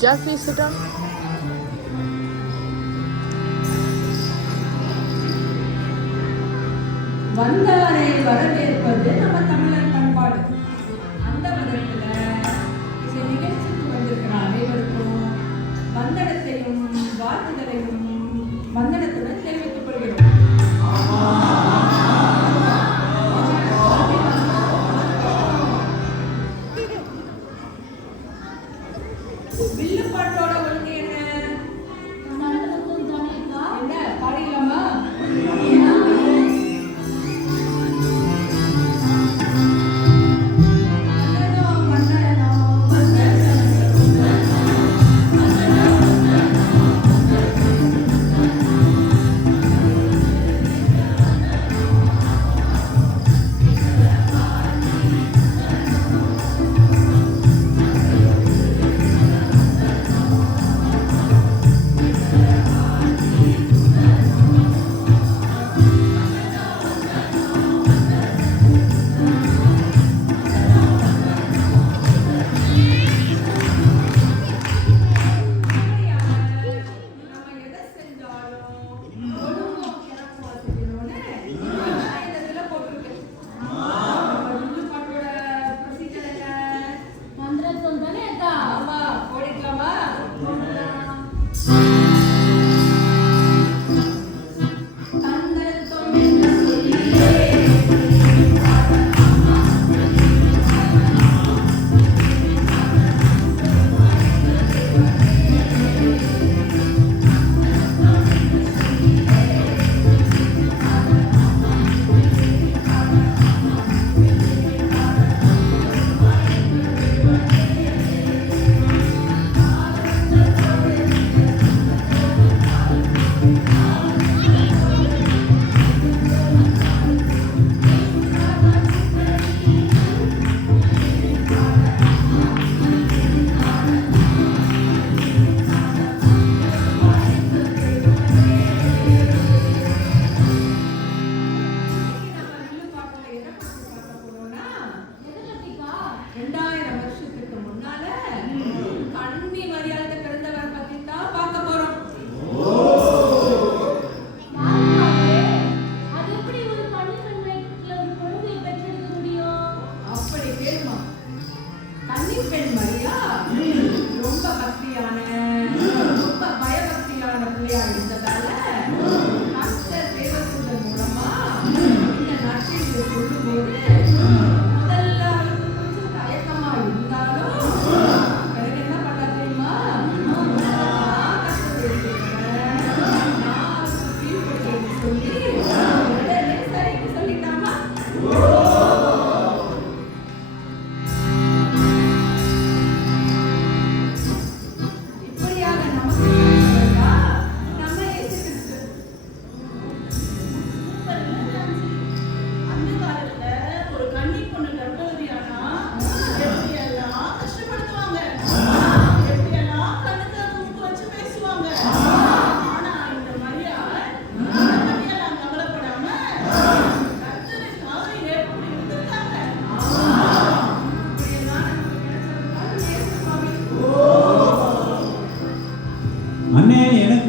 Jeff, please sit down. வந்தாரை வரவேற்பது நம்ம தமிழர் பண்பாடு. அந்த விதத்துல இந்த நிகழ்ச்சிக்கு வந்திருக்கிற அனைவருக்கும் வந்தனத்தையும் வாழ்த்துதலையும் வந்தனத்துடன் தெரிவித்துக் கொள்கிறோம். வில்லுப்பாட்டோட ஒழுங்கு என்ன? என்ன பாடிடலாமா?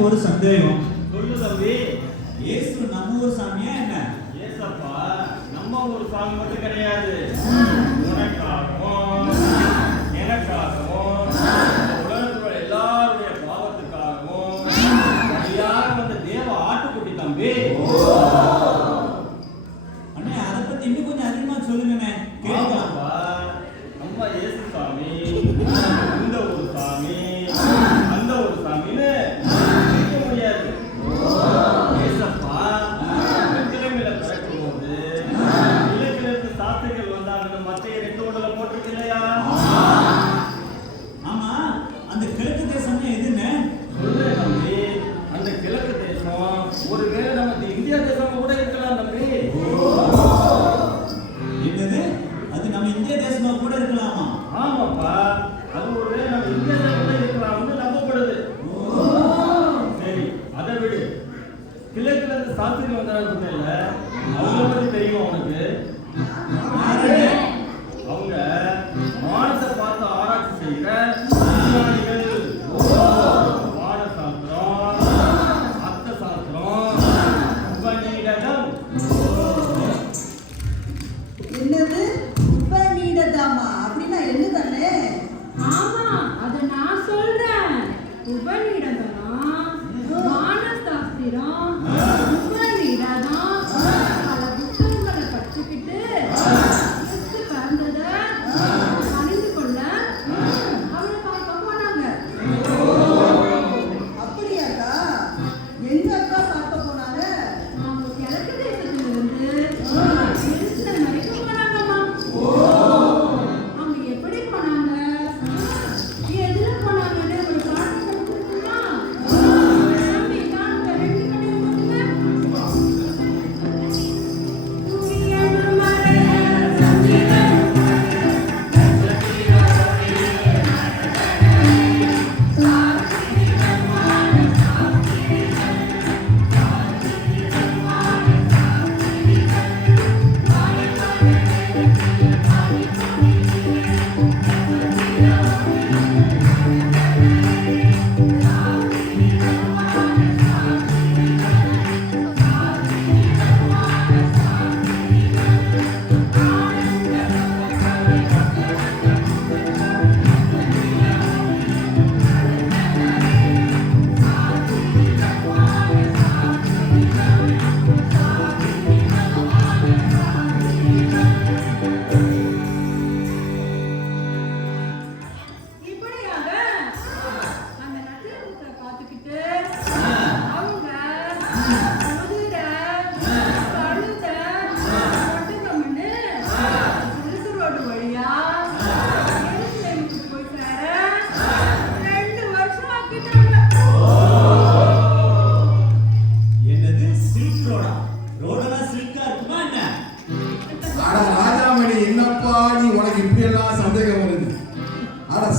ஒரு சந்தேகம். சொல்லு தம்பி. இயேசு நம்ம ஊர் சாமியா என்ன? ஏசப்பா நம்ம ஊர் சாமி மட்டும் கிடையாது. உனக்காகவும் எனக்காகவும் உலகத்துல எல்லாருடைய பாவத்துக்காகவும் யாரும் வந்த தேவ ஆட்டுக்குட்டி தம்பி. அண்ணே அதை பத்தி இன்னும் கொஞ்சம் அதிகமா சொல்லுங்கண்ணே. கேட்கலாம்ப்பா. நம்ம இயேசு சாமி இந்த ஒரு சாமி அந்த ஒரு சாமின்னு முடியாது. ஏசப்பா வெற்றிலையில பிறக்கும் போது இலக்கிலிருந்து சாஸ்திரிகள் வந்தாங்க.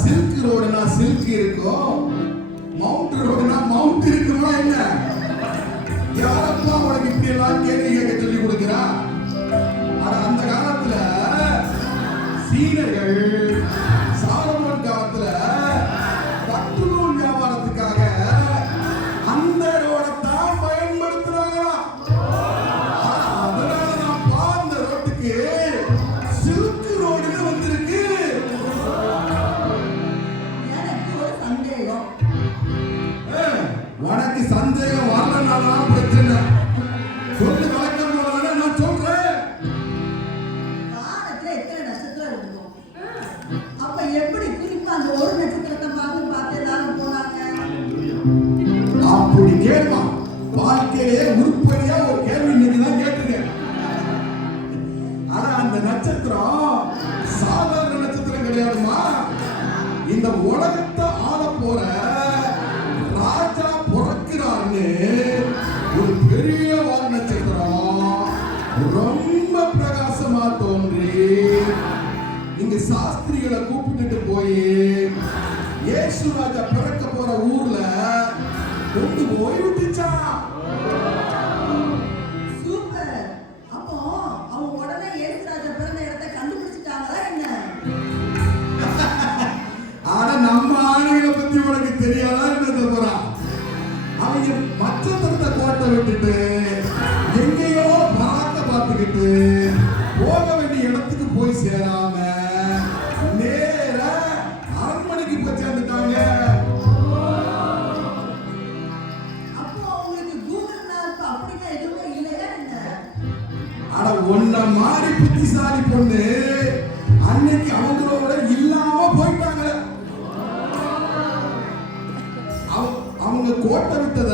சில்க் ரோடுனா சில்க் இருக்கும், மவுண்ட் ரோடுனா மவுண்ட் இருக்குமா என்ன? யாரப்பா உனக்கு இப்படி எல்லாம் கேள்வி கேட்க சொல்லி கொடுக்கிறா? ஆனா அந்த காலத்துல சீனர்கள் சாலமோன் காலத்துல பட்டுநூல் வியாபாரத்துக்காக அந்த ரோடத்தான் பயன்படுத்துறாங்களாம். அதனால நான் அந்த ரோட்டுக்கு சில்க் ரோடுன்னு வந்திருக்கு. எனக்கு ஒரு சந்தேகம். உனக்கு சந்தேகம் வரலனாதான் பிரச்சனை. சொல்லு வழக்கம் போல நான் சொல்றேன். வானத்துல எத்தனை நட்சத்திரம் இருக்கும்? அப்ப எப்படி குறிப்பா அந்த ஒரு நட்சத்திரத்தை பார்த்து எல்லாரும் போனாங்க? அப்படி கேட்பா. வாழ்க்கையிலே உருப்படியா ஒரு கேள்வி இன்னைக்கு தான் கேட்டிருக்கேன். ஆனா அந்த நட்சத்திரம் சாதாரண நட்சத்திரம் கிடையாதுமா. இந்த உலகத்தை ஆள போற ராஜா பிறக்கிறான்னு ஒரு பெரிய வால் நட்சத்திரம் ரொம்ப பிரகாசமா தோன்றி இங்க சாஸ்திரிகளை கூப்பிட்டுட்டு போய் இயேசு ராஜா பிறக்க போற ஊர்ல கொண்டு போய் விட்டுச்சா. சூப்பர். அப்போ அவங்க உடனே இயேசுராஜா பிறந்த இடத்தை கண்டுபிடிச்சிட்டாங்களா என்ன? ஆனா நம்ம ஆளுகளை பத்தி உனக்கு தெரியாதா என்ன போறா? அவங்க நட்சத்திரத்தை கோட்டை விட்டுட்டு எங்கேயோ பராக்க பார்த்துக்கிட்டு போக வேண்டிய இடத்துக்கு போய் சேராம நேர அரண்மனைக்கு போய் சேர்ந்துட்டாங்க. அப்போ அவங்களுக்கு கூகுள் மேப் அப்படின்னா எதுவும் இல்லையா என்ன? ஆனா ஒன்ன மாதிரி புத்திசாலி பொண்ணு அன்னைக்கு அவங்களோட இல்லாம போயிட்டாங்க. அவங்க கோட்டை விட்டத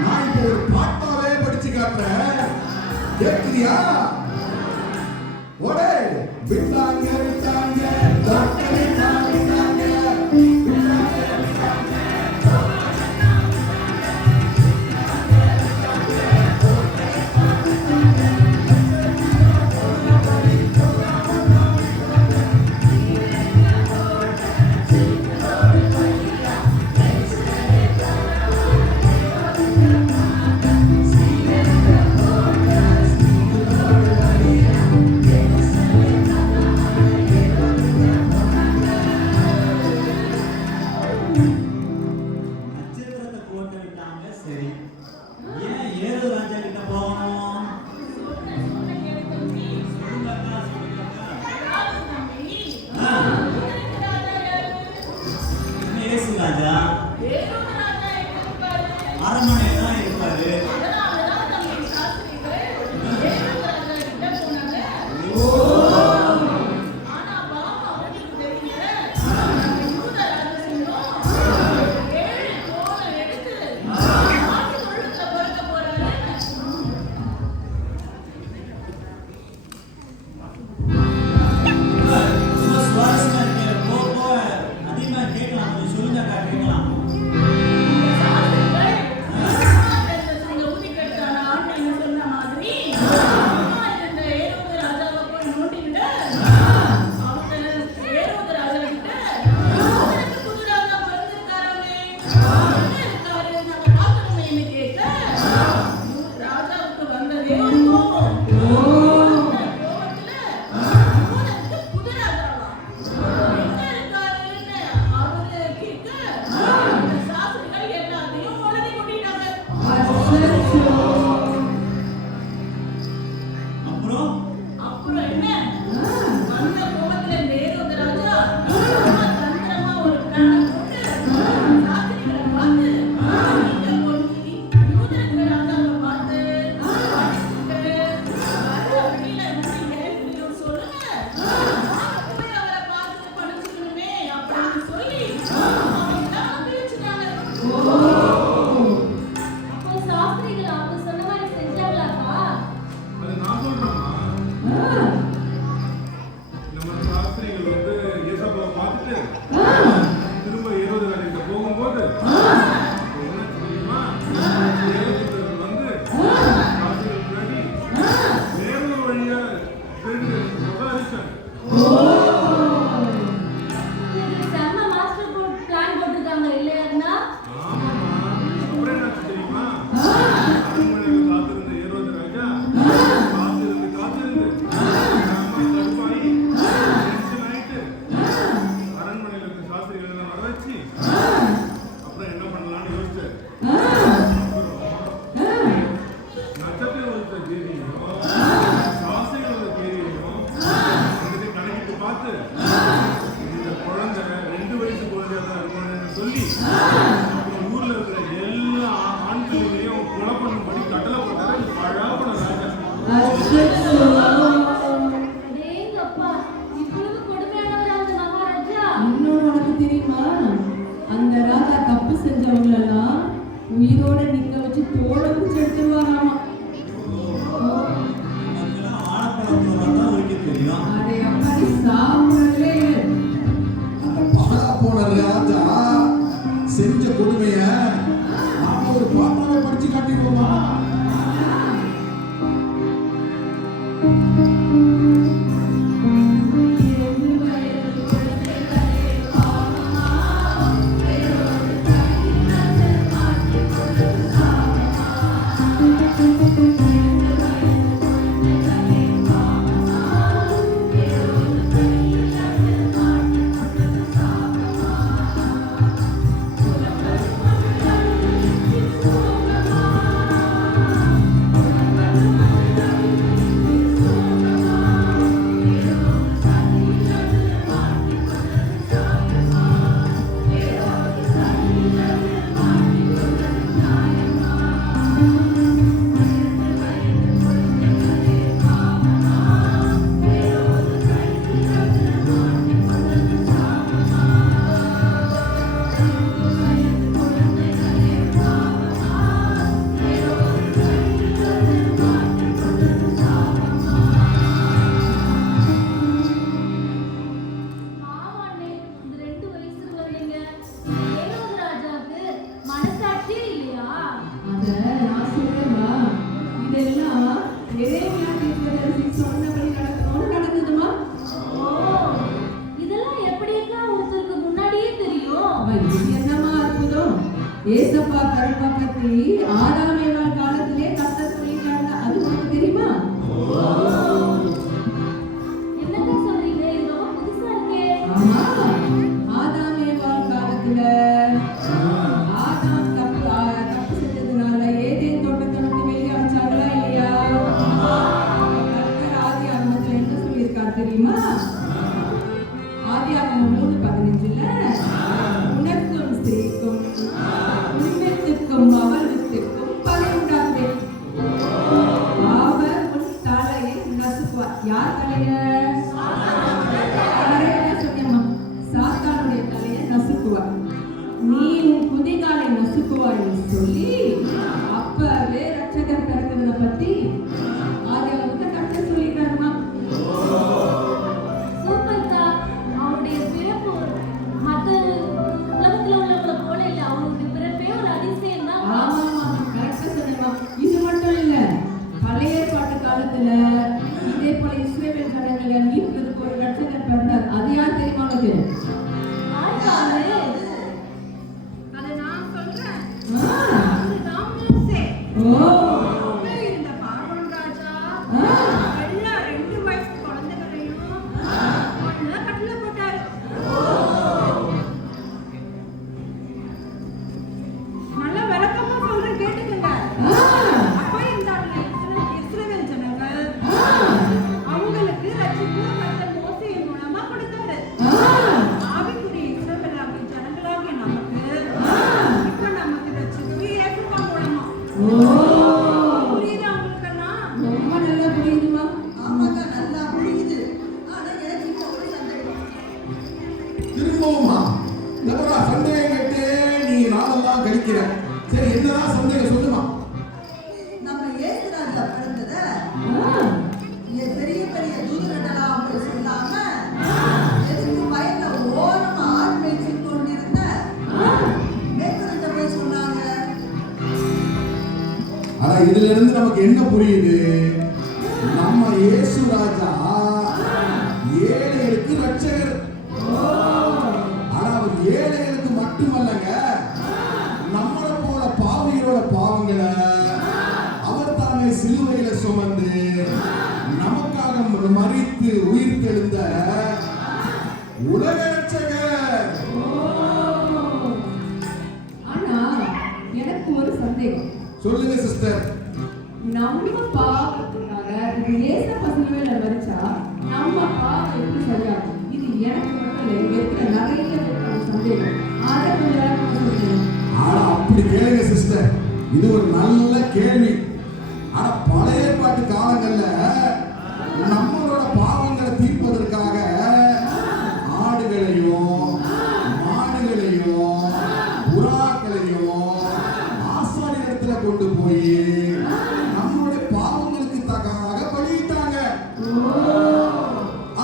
நான் இப்ப ஒரு பாட்டாவே படிச்சு காட்டுறேன். கேட்கிறியா? ஒரே விட்டாங்க விட்டாங்க விட்டாங்க விட்டாங்க நட்சத்திரத்தை கோட்டை விட்டாங்க. சரி, ஏன் ஏழு ராஜா கிட்ட போகணும்? சொல்லுங்கக்கா, சொல்லுங்கக்கா. என்ன இயேசு ராஜா அரண்மனையில தான் இருப்பாரு. ரொம்ப சுவாரஸ்யமா இருக்கு. போக அதிகமா கேட்கலாம். கொஞ்சம் சொல்லுங்கக்கா, கேட்கலாம். அப்புறம் அப்புறம் என்ன? அந்த கோபத்துல நேரு ராஜா தந்திரமா ஒரு பிளான் போட்டு சாஸ்திரிகளை பார்த்து இங்க போய் யூதர்கள் ராஜாவை பார்த்து வெளியில முடிங்க சொல்லுங்க, போய் அவரை பார்த்து படிச்சுக்கணுமே அப்படின்னு சொல்லி அவங்க பிரிச்சுட்டாங்க. அப்போ சாஸ்திரிகள் அவங்க சொன்ன மாதிரி செஞ்சாங்களாப்பா? அது நான் சொல்றேம்மா. நம்ம சாஸ்திரிகள் வந்து இயேசுவை பார்த்துட்டு திரும்ப ஏரோது ராஜ்யத்தை போகும்போது என்ன தெரியுமா? தேவதூதர்கள் வந்து சாஸ்திரிகள் முன்னாடி வேறொரு வழியா திருடி அறிவிச்சாங்க. போன ராஜா செஞ்ச கொடுமைய நாம ஒரு பாட்டாவே படிச்சு காட்டிடுவோமா? ஆமாண்ணே, இந்த 2 வயசு குழந்தைங்க ஏரோது ராஜாவுக்கு மனசாட்சியே இல்லையா? அத நான் சொல்றேம்மா. இதெல்லாம் எரேமியா தீர்க்கதரிசி சொன்னபடி நடக்குதுமா. ஓ, இதெல்லாம் எப்படியெல்லாம் ஒருத்தருக்கு முன்னாடியே தெரியும்? இது என்னமா அற்புதம்! ஏசப்பா கருப்பா பத்தி ஆதாமேவாள் காலத்திலே கர்த்தர் சொல்லிட்டாங்க. அது உனக்கு தெரியுமா? என்னங்க சொல்றீங்க? இது ரொம்ப புதுசா இருக்கே. ஆமா, ஆதாமேவாள் காலத்துல ஆதாம் தப்பு செஞ்சதுனால ஏதேன் தோட்டத்தை விட்டு வெளியே அனுப்பிச்சாங்களா இல்லையா? கர்த்தர் ஆதியாகமத்துல என்ன சொல்லியிருக்கார் தெரியுமா? ஆதியாகமம் 3:15ல உனக்கும் ஸ்திரீக்கும் உன் வித்துக்கும் அவள் வித்துக்கும் பகை உண்டாக்குவேன். அவர் உன் தலையை நசுக்குவார். யார் தலையை? சொன்னேம்மா, சாத்தானுடைய தலையை நசுக்குவார். நீ உன் குதிகாலை நசுக்குவாய்ன்னு சொல்லி அப்பவே ரட்சகர் பிறக்கிறத பத்தி ஆதியாகமத்துல கர்த்தர் சொல்லிட்டாருமா. சூப்பர்க்கா. அவருடைய பிறப்பு மத்த உலகத்துல உள்ளவங்கள போல இல்ல. அவருடைய பிறப்பே ஒரு அதிசயம் தான். ஆமாமா, கரெக்டா சொன்னேம்மா. இது மட்டும் இல்ல, பழைய ஏற்பாட்டு காலத்துல இதே போல இஸ்ரவேல் ஜனங்களை மீட்பதற்கு ஒரு ரட்சகர் பிறந்தார். அது யார் தெரியுமா உனக்கு? அதை நான் சொல்றேன். ஆ. அதுதான் மோசே. ஓ. அப்ப இருந்த பார்வோன் ராஜா ஆ. எல்லா 2 வயசு குழந்தைகளையும் கொன்னு கட்டில போட்டாரு. நல்ல விளக்கமா சொல்றேன், கேட்டுக்கங்க. அப்ப இருந்தாங்க இஸ்ரவேல் ஜனங்கள். அவங்களுக்கு ரட்சிப்பு கர்த்தர் மோசேயின் மூலமா கொடுத்தாரு. ஆவிக்குரிய இஸ்ரவேலாகிய ஜனங்களாகிய நமக்கு இப்ப நமக்கு ரட்சிப்பு இயேசுப்பா மூலமா. புரியுதா உங்களுக்கெல்லாம்? ரொம்ப நல்லா புரியுதுமா. ஆமாங்க, நல்லா புரியுது. ஆனா எனக்கு இப்போ ஒரு சந்தேகம். திரும்பவுமா எப்படா சந்தேகம் கேட்டு நீ நாளெல்லாம் கழிக்கிற? சரி, என்னதான் சந்தேகம் சொல்லுமா? நம்ம இயேசு ராஜா பிறந்தத பெரிய பெரிய தூதர்களெல்லாம் அவங்க சொல்லாம எதுக்கு வயல்ல ஓரமா ஆள் மேய்ச்சி கொண்டிருந்த மேய்ப்பர்கிட்ட போய் சொன்னாங்க. ஆனா இதுல இருந்து நமக்கு என்ன புரியுது? நம்ம இயேசு ராஜா ஏழைகளுக்கு ரட்சகர். ஆனா அவர் ஏழைகளுக்கு மட்டுமல்லங்க, நம்மளை போல பாவிகளோட பாவங்களை அவர் தானே சிலுவையில சுமந்து நமக்காக மரித்து உயிர் தெழுந்த உலக ரட்சகர். ஆனா எனக்கு ஒரு சந்தேகம். சொல்லுங்க சிஸ்டர். நம்ம பாவத்துக்காக இது ஏசப்பா சிலுவையில மரிச்சா நம்ம பாவம் எப்படி சரியாகும்? இது எனக்கு மட்டும் இல்லை, இங்க இருக்கிற நிறைய பேருக்கு சந்தேகம். அதை கொஞ்சம் நேரம் சொல்லுங்க. ஆனா அப்படி கேளுங்க சிஸ்டர், இது ஒரு நல்ல கேள்வி. ஆனா பழைய ஏற்பாட்டு காலங்கள்ல நம்மளோட பாவங்களை தீர்ப்பதற்காக ஆடுகளையும் மாடுகளையும் புறாக்களையும் ஆசாரியத்துல கொண்டு போய் நம்மளுடைய பாவங்களுக்கு தக்காக பலியிட்டாங்க.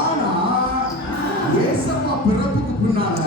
ஆனா ஏசப்பா பிறப்புக்கு பின்னால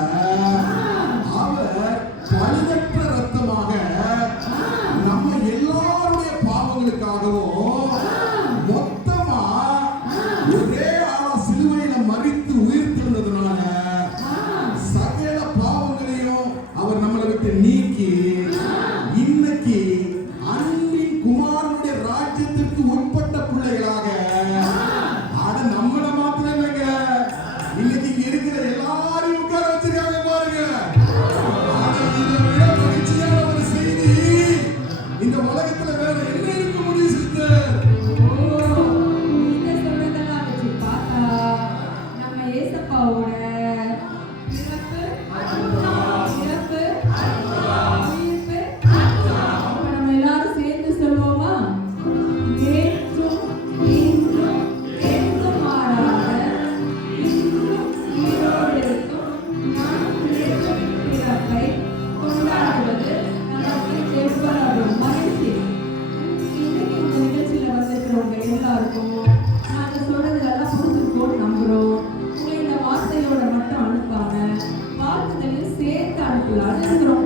பார்த்துக்கலாம்னு இருக்கிறோம்